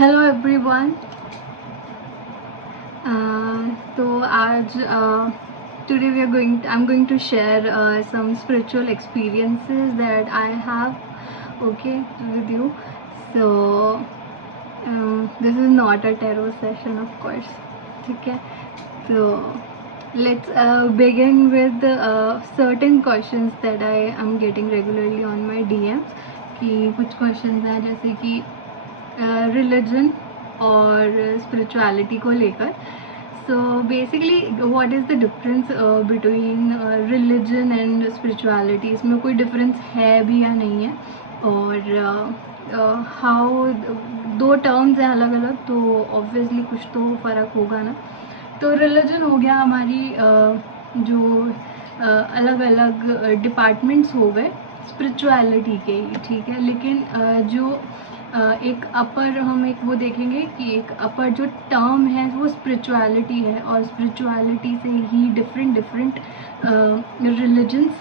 Hello everyone. तो आज today I'm going to share some spiritual experiences that I have, okay, with you. So this is not a tarot session, of course. ठीक है, so let's begin with certain questions that I am getting regularly on my DMs. कि कुछ questions हैं जैसे कि religion और spirituality को लेकर. So basically what is the difference between religion and spirituality, इसमें कोई डिफरेंस है भी या नहीं है, और हाउ दो टर्म्स हैं अलग अलग, तो ऑब्वियसली कुछ तो फ़र्क होगा ना. तो रिलीजन हो गया हमारी जो अलग अलग डिपार्टमेंट्स हो गए स्पिरिचुअलिटी के ही, ठीक है. लेकिन जो एक अपर हम एक वो देखेंगे कि एक अपर जो टर्म है वो स्पिरिचुअलिटी है, और स्पिरिचुअलिटी से ही डिफरेंट रिलीजन्स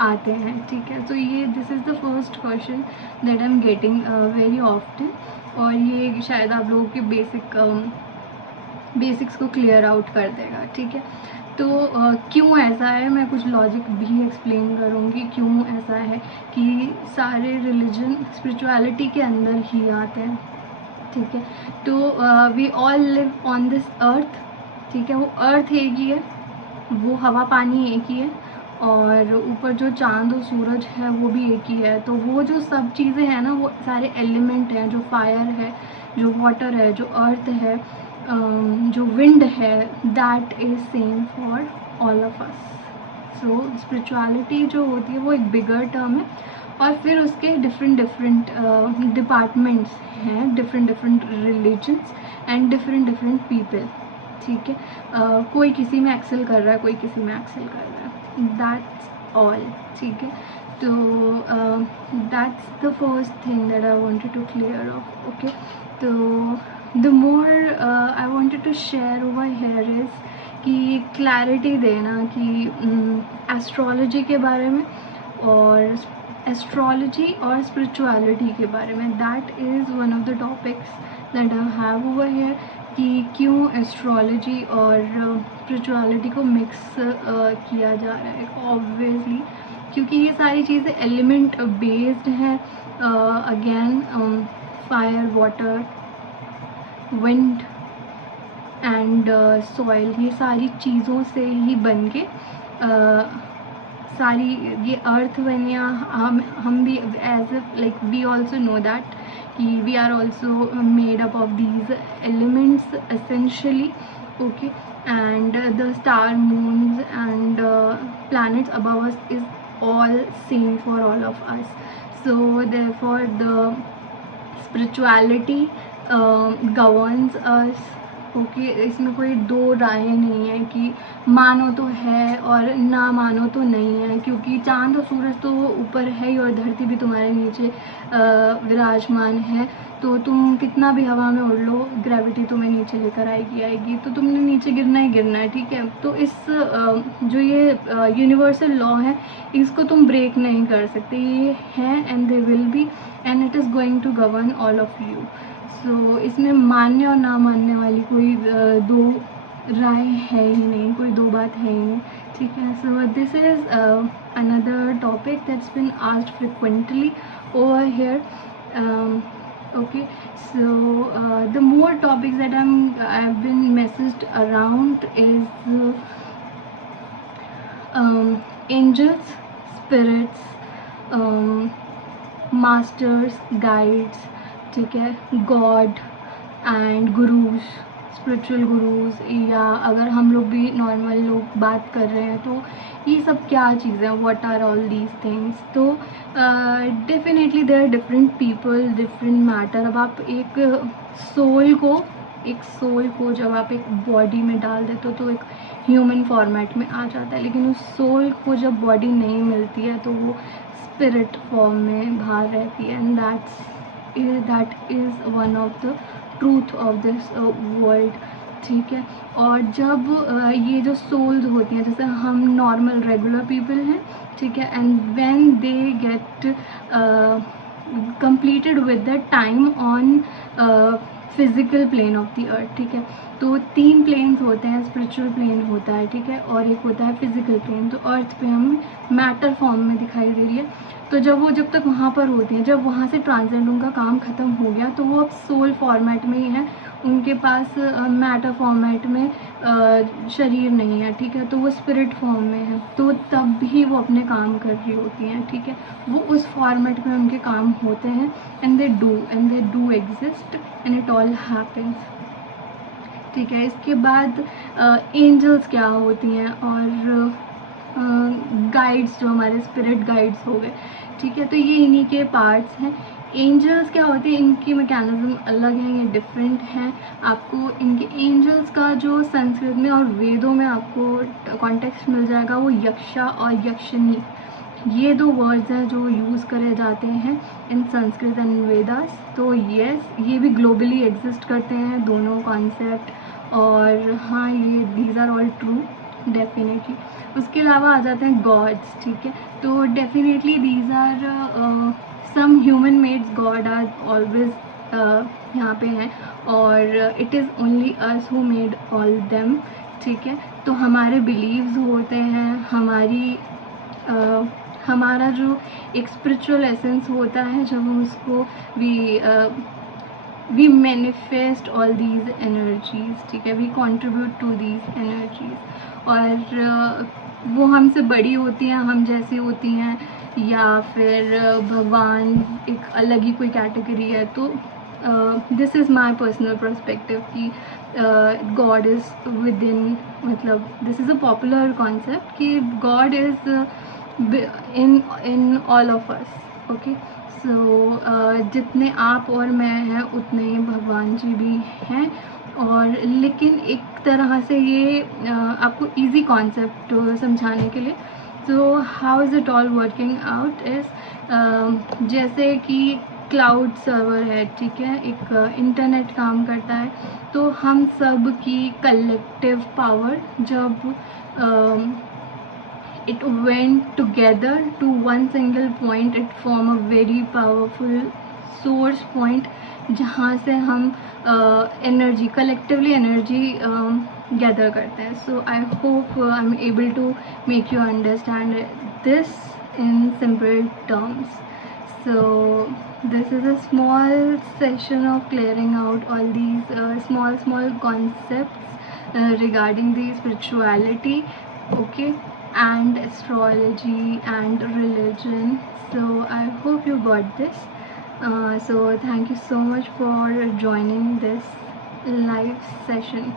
आते हैं, ठीक है. तो ये this is the first question that I am getting very often, और ये शायद आप लोगों के बेसिक्स को क्लियर आउट कर देगा, ठीक है. तो क्यों ऐसा है, मैं कुछ लॉजिक भी एक्सप्लेन करूँगी क्यों ऐसा है कि सारे रिलीजन स्पिरिचुअलिटी के अंदर ही आते हैं, ठीक है. तो we all live on this earth, ठीक है. वो अर्थ एक ही है, वो हवा पानी एक ही है, और ऊपर जो चांद और सूरज है वो भी एक ही है. तो वो जो सब चीज़ें हैं ना, वो सारे एलिमेंट हैं, जो फायर है, जो वाटर है, जो अर्थ है, जो विंड है, that is same for all of us. So spirituality जो होती है वो एक बिगर टर्म है, और फिर उसके डिफरेंट डिपार्टमेंट्स हैं, different religions and different people, ठीक है. कोई किसी में एक्सेल कर रहा है, कोई किसी में एक्सेल कर रहा है, दैट्स ऑल, ठीक है. तो that's the first thing that I wanted to clear off, okay. तो the more I wanted to share over here is कि क्लैरिटी देना कि एस्ट्रोलॉजी के बारे में, और एस्ट्रोलॉजी और स्पिरिचुअलिटी के बारे में, that is one of the topics that I have over here, कि क्यों एस्ट्रोलॉजी और स्पिरिचुअलिटी को मिक्स किया जा रहा है. ऑब्वियसली क्योंकि ये सारी चीज़ें एलिमेंट बेस्ड हैं, again fire, water, wind and soil, ये सारी चीज़ों से ही बन के सारी ये अर्थ बन, या हम भी as like we also know that कि we are also made up of these elements essentially, okay. And the star, moons and planets above us is all same for all of us. So therefore the spirituality governs us, okay. इसमें कोई दो राय नहीं है कि मानो तो है और ना मानो तो नहीं है, क्योंकि चांद और सूरज तो ऊपर है ही, और धरती भी तुम्हारे नीचे विराजमान है. तो तुम कितना भी हवा में उड़ लो, ग्रेविटी तुम्हें नीचे लेकर आएगी, तो तुमने नीचे गिरना ही गिरना है, ठीक है. तो इस जो ये यूनिवर्सल लॉ है, इसको तुम ब्रेक नहीं कर सकते. ये है and they will be, and it is going to govern all of you. So इसमें मानने और ना मानने वाली कोई दो राय है ही नहीं, कोई दो बात है ही नहीं, ठीक है. So this is another topic that's been asked frequently over here, okay. So the more topics that I've been messaged around is angels, spirits, masters, guides, ठीक है, God and gurus, spiritual gurus, या अगर हम लोग भी नॉर्मल लोग बात कर रहे हैं तो ये सब क्या चीज़ें हैं, what are all these things. तो definitely there are different people, different matter. अब आप एक सोल को जब आप एक बॉडी में डाल देते हो तो एक ह्यूमन फॉर्मेट में आ जाता है, लेकिन उस सोल को जब बॉडी नहीं मिलती है तो वो स्पिरिट फॉर्म में बाहर रहती है, and that is one of the truth of this world, ठीक है. और जब ये जो सोल्स होती हैं, जैसे हम नॉर्मल रेगुलर पीपल हैं, ठीक है, and when they get completed with the time on physical plane of the earth, ठीक है। तो 3 प्लेन्स होते हैं, स्पिरिचुअल प्लेन होता है, ठीक है, और एक होता है फिजिकल प्लेन। तो अर्थ पे हमें मैटर फॉर्म में दिखाई दे रही है। तो जब तक वहाँ पर होती हैं, जब वहाँ से ट्रांसेंड उनका काम ख़त्म हो गया, तो वो अब सोल फॉर्मेट में ही है, उनके पास मैटर फॉर्मेट में शरीर नहीं है, ठीक है, तो वो स्पिरिट फॉर्म में है। तो तब भी वो अपने काम कर रही होती हैं, ठीक है, वो उस फॉर्मेट में उनके काम होते हैं, and they do exist and it all happens, ठीक है। इसके बाद एंजल्स क्या होती हैं, और गाइड्स जो हमारे स्पिरिट गाइड्स हो गए, ठीक है। तो ये इन्हीं के पार्ट्स हैं। एंजल्स क्या होते हैं, इनकी मैकेनिज्म अलग है, ये डिफरेंट हैं। आपको इनके एंजल्स का जो संस्कृत में और वेदों में आपको कॉन्टेक्स्ट मिल जाएगा, वो यक्षा और यक्षिणी, ये 2 वर्ड्स हैं जो यूज़ करे जाते हैं इन संस्कृत एंड वेदास। तो यस, ये भी ग्लोबली एग्जिस्ट करते हैं दोनों कॉन्सेप्ट, और हाँ, ये these are all true definitely. उसके अलावा आ जाते हैं गॉड्स, ठीक है। तो definitely these are some human mades god are always यहाँ पे हैं, और it is only us who made all them, ठीक है। तो हमारे बिलीव्स होते हैं, हमारा जो एक स्पिरिचुअल एसेंस होता है, जब हम उसको we manifest all these energies, ठीक है, we contribute to these energies, और वो हमसे बड़ी होती हैं, हम जैसी होती हैं, या फिर भगवान एक अलग ही कोई कैटेगरी है। तो this is my personal perspective कि गॉड इज़ विद इन, मतलब this is a popular concept कि God is in all of us, okay. So जितने आप और मैं हैं, उतने ही भगवान जी भी हैं। और लेकिन एक तरह से ये आपको इजी कॉन्सेप्ट समझाने के लिए, तो how is it all working out is, जैसे कि क्लाउड सर्वर है, ठीक है, एक इंटरनेट काम करता है। तो हम सब की कलेक्टिव पावर जब it went together to one single point, it form a very powerful source point, जहाँ से हम एनर्जी कलेक्टिवली एनर्जी गैदर करते हैं। So I hope I am able to make you understand this in simple terms. So this is a small session of clearing out all these small concepts regarding the spirituality, okay, and astrology and religion. So I hope you got this. So thank you so much for joining this live session.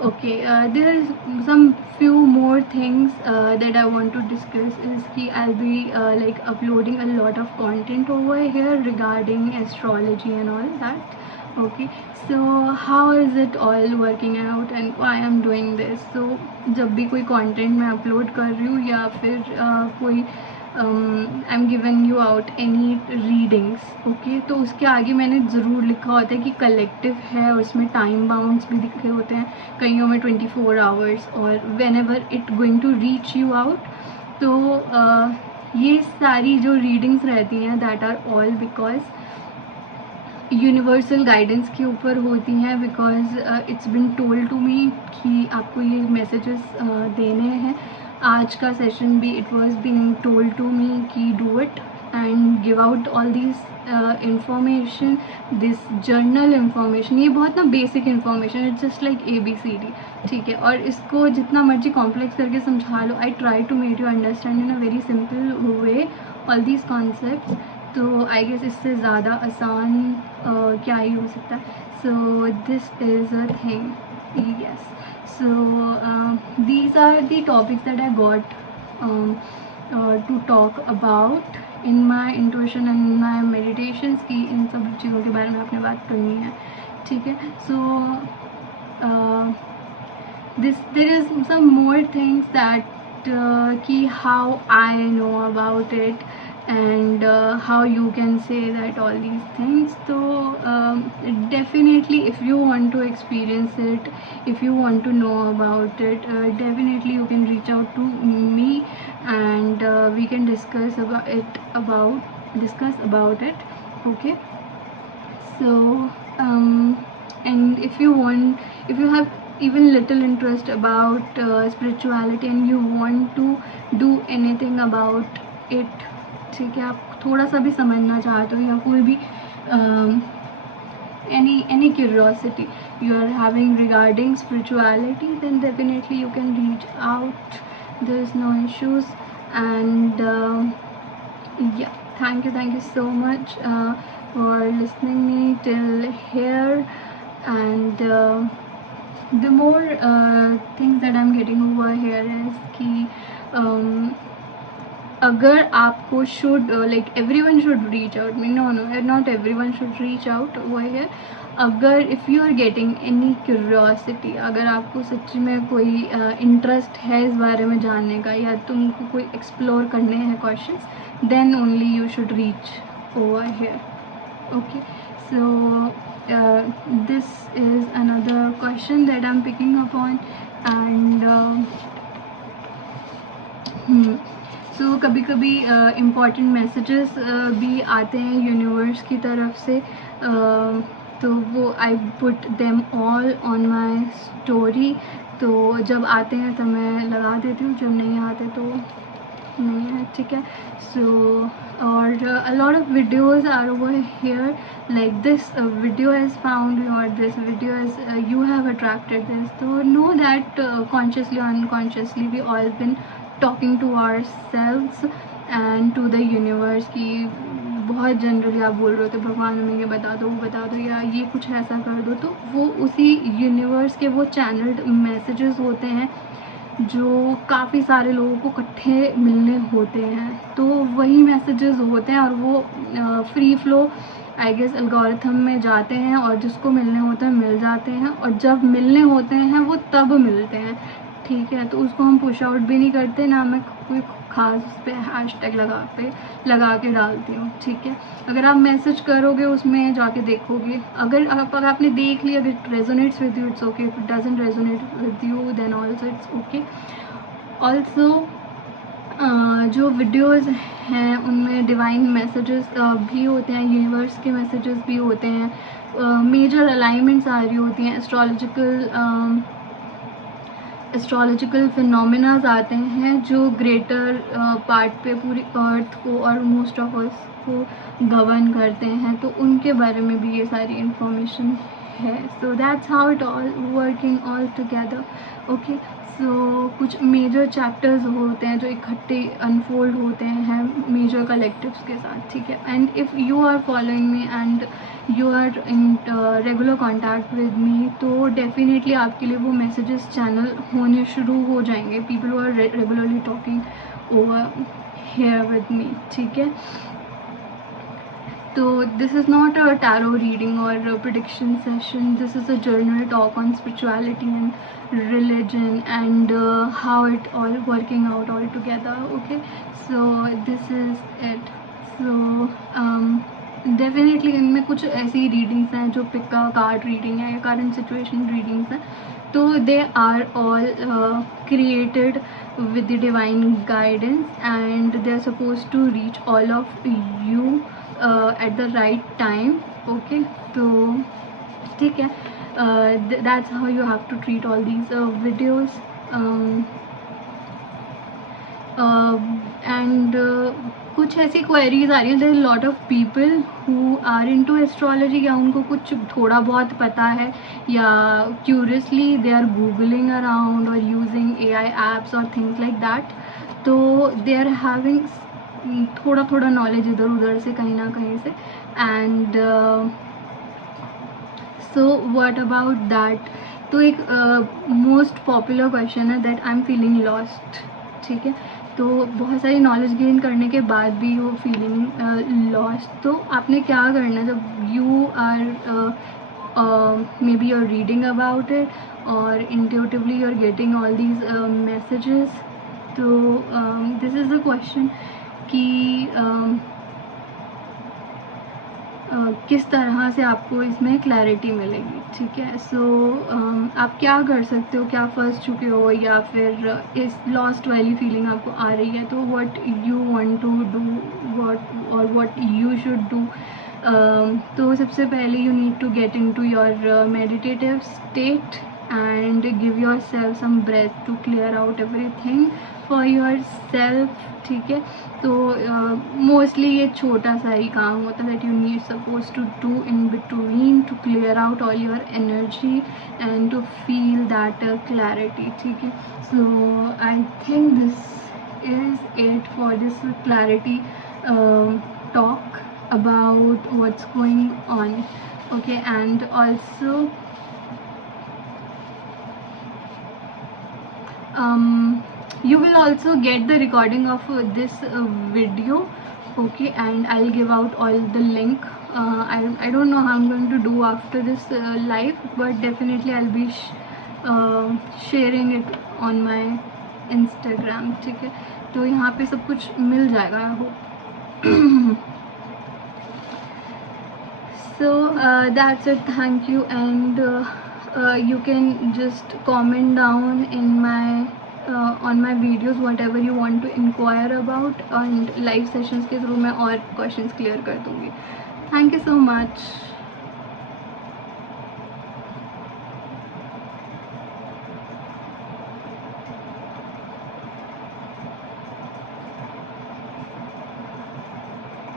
Okay, there is some few more things that I want to discuss is कि I'll be like uploading a lot of content over here regarding astrology and all that. Okay, so how is it all working out and why I'm doing this? So जब भी कोई content मैं upload कर रही हूँ, या फिर कोई I'm giving you out any readings, okay, तो उसके आगे मैंने ज़रूर लिखा होता है कि कलेक्टिव है, और उसमें टाइम बाउंड्स भी लिखे होते हैं, कईयों में 24 आवर्स, और whenever it going to reach you out. तो ये सारी जो रीडिंग्स रहती हैं that are all because universal guidance के ऊपर होती हैं, because it's been told to me कि आपको ये मैसेजेस देने हैं। आज का सेशन भी it was being told to me कि do it and give out all this information, this general information. ये बहुत ना basic information, it's just like ABCD, ठीक है, और इसको जितना मर्जी कॉम्प्लेक्स करके समझा लो, I try to make you understand in a very simple way all these concepts. तो आई गेस इससे ज़्यादा आसान क्या ही हो सकता है। So this is a thing, yes. So these are the topics that I got to talk about in my intuition and my meditations, कि इन सब चीज़ों के बारे में आपने बात करनी है, ठीक है। So there is some more things that कि how I know about it, and how you can say that all these things. So definitely if you want to experience it, if you want to know about it, definitely you can reach out to me, and we can discuss about it. Okay. So and if you want, if you have even little interest about spirituality and you want to do anything about it, ठीक है, आप थोड़ा सा भी समझना चाहते हो या कोई भी any curiosity you are having regarding spirituality, then definitely you can reach out. There's no issues. And yeah, thank you so much for listening me till here. And the more things that I'm getting over here is कि अगर आपको should like everyone should reach out, no not everyone should reach out वो है, अगर if you are getting any curiosity, अगर आपको सच्ची में कोई इंटरेस्ट है इस बारे में जानने का या तुमको कोई एक्सप्लोर करने हैं questions, then only you should reach over here. Okay. So this is another question that I'm picking up on. And so कभी कभी इम्पॉर्टेंट मैसेजेस भी आते हैं यूनिवर्स की तरफ से, तो वो I put them all on my story. तो जब आते हैं तो मैं लगा देती हूँ, जब नहीं आते तो नहीं है, ठीक है. सो और a lot of videos are over here, like this video has found you, or this video is you have attracted this. So know that consciously or unconsciously we all been talking to ourselves and to the universe कि बहुत generally आप बोल रहे हो तो भगवान हमें ये बता दो, वो बता दो, या ये कुछ ऐसा कर दो. तो वो उसी यूनिवर्स के वो चैनल्ड मैसेजेस होते हैं जो काफ़ी सारे लोगों को इकट्ठे मिलने होते हैं. तो वही मैसेजेस होते हैं और वो free flow I guess algorithm में जाते हैं और जिसको मिलने होते हैं मिल जाते हैं, और जब मिलने होते हैं वो तब मिलते हैं, ठीक है. तो उसको हम पुश आउट भी नहीं करते, ना मैं कोई खास उस पर हैशटैग लगा के डालती हूँ, ठीक है. अगर आप मैसेज करोगे उसमें जाके देखोगे, अगर आपने देख लिया, अगर it resonates with you it's okay, if it doesn't resonate with you then also it's okay. Also जो वीडियोस हैं उनमें डिवाइन मैसेजेस भी होते हैं, यूनिवर्स के मैसेजेस भी होते हैं, मेजर अलाइनमेंट्स आ रही होती हैं, एस्ट्रोलॉजिकल फिनोमिनाज आते हैं जो ग्रेटर पार्ट पे पूरी अर्थ को और मोस्ट ऑफ अस को गवर्न करते हैं. तो उनके बारे में भी ये सारी इंफॉर्मेशन है. So that's how it all working all together. Okay. So कुछ मेजर चैप्टर्स होते हैं जो इकट्ठे अनफोल्ड होते हैं मेजर कलेक्टिव्स के साथ, ठीक है. And if you are following me and you are in regular contact with me, तो डेफिनेटली आपके लिए वो मैसेजेस चैनल होने शुरू हो जाएंगे. People who are regularly talking over here with me, ठीक है. So this is not a tarot reading or a prediction session. This is a general talk on spirituality and religion and how it all working out all together. Okay, so this is it. So definitely इनमें कुछ ऐसी readings हैं जो पिका card reading है या current situation readings हैं. तो they are all created with the divine guidance and they are supposed to reach all of you at the right time. Okay, तो ठीक है. That's how you have to treat all these videos. And कुछ ऐसी queries आ रही है. There are lot of people who are into astrology, या उनको कुछ थोड़ा बहुत पता है या curiously they are googling around और यूजिंग AI एप्स और थिंग्स लाइक दैट. तो दे आर हैविंग थोड़ा नॉलेज इधर उधर से कहीं ना कहीं से. And so what about that. तो एक मोस्ट पॉपुलर क्वेश्चन है that I am feeling lost, ठीक है. तो बहुत सारी नॉलेज गेन करने के बाद भी वो फीलिंग लॉस्ट. तो आपने क्या करना जब you are maybe you are reading about it और intuitively you are getting all these messages. तो दिस इज़ द क्वेश्चन कि किस तरह से आपको इसमें क्लैरिटी मिलेगी, ठीक है। सो आप क्या कर सकते हो, क्या फंस चुके हो या फिर इस लॉस्ट वाली फीलिंग आपको आ रही है, तो what you want to do, what you should do. तो सबसे पहले you need to get into your meditative state and give yourself some breath to clear out everything for yourself, ठीक है। तो मोस्टली ये छोटा सा ही काम होता है that you need supposed to do in between to clear out all your energy and to feel that clarity, ठीक है। So I think this is it for this clarity talk about what's going on, okay। And also you will also get the recording of this video, okay, and I'll give out all the link. I don't know how I'm going to do after this live, but definitely I'll be sharing it on my Instagram, ठीक है। तो यहाँ पे सब कुछ मिल जाएगा, I hope। So that's it, thank you, and you can just comment down in my on my videos whatever you want to inquire about, and live sessions के through मैं और questions clear कर दूँगी। Thank you so much.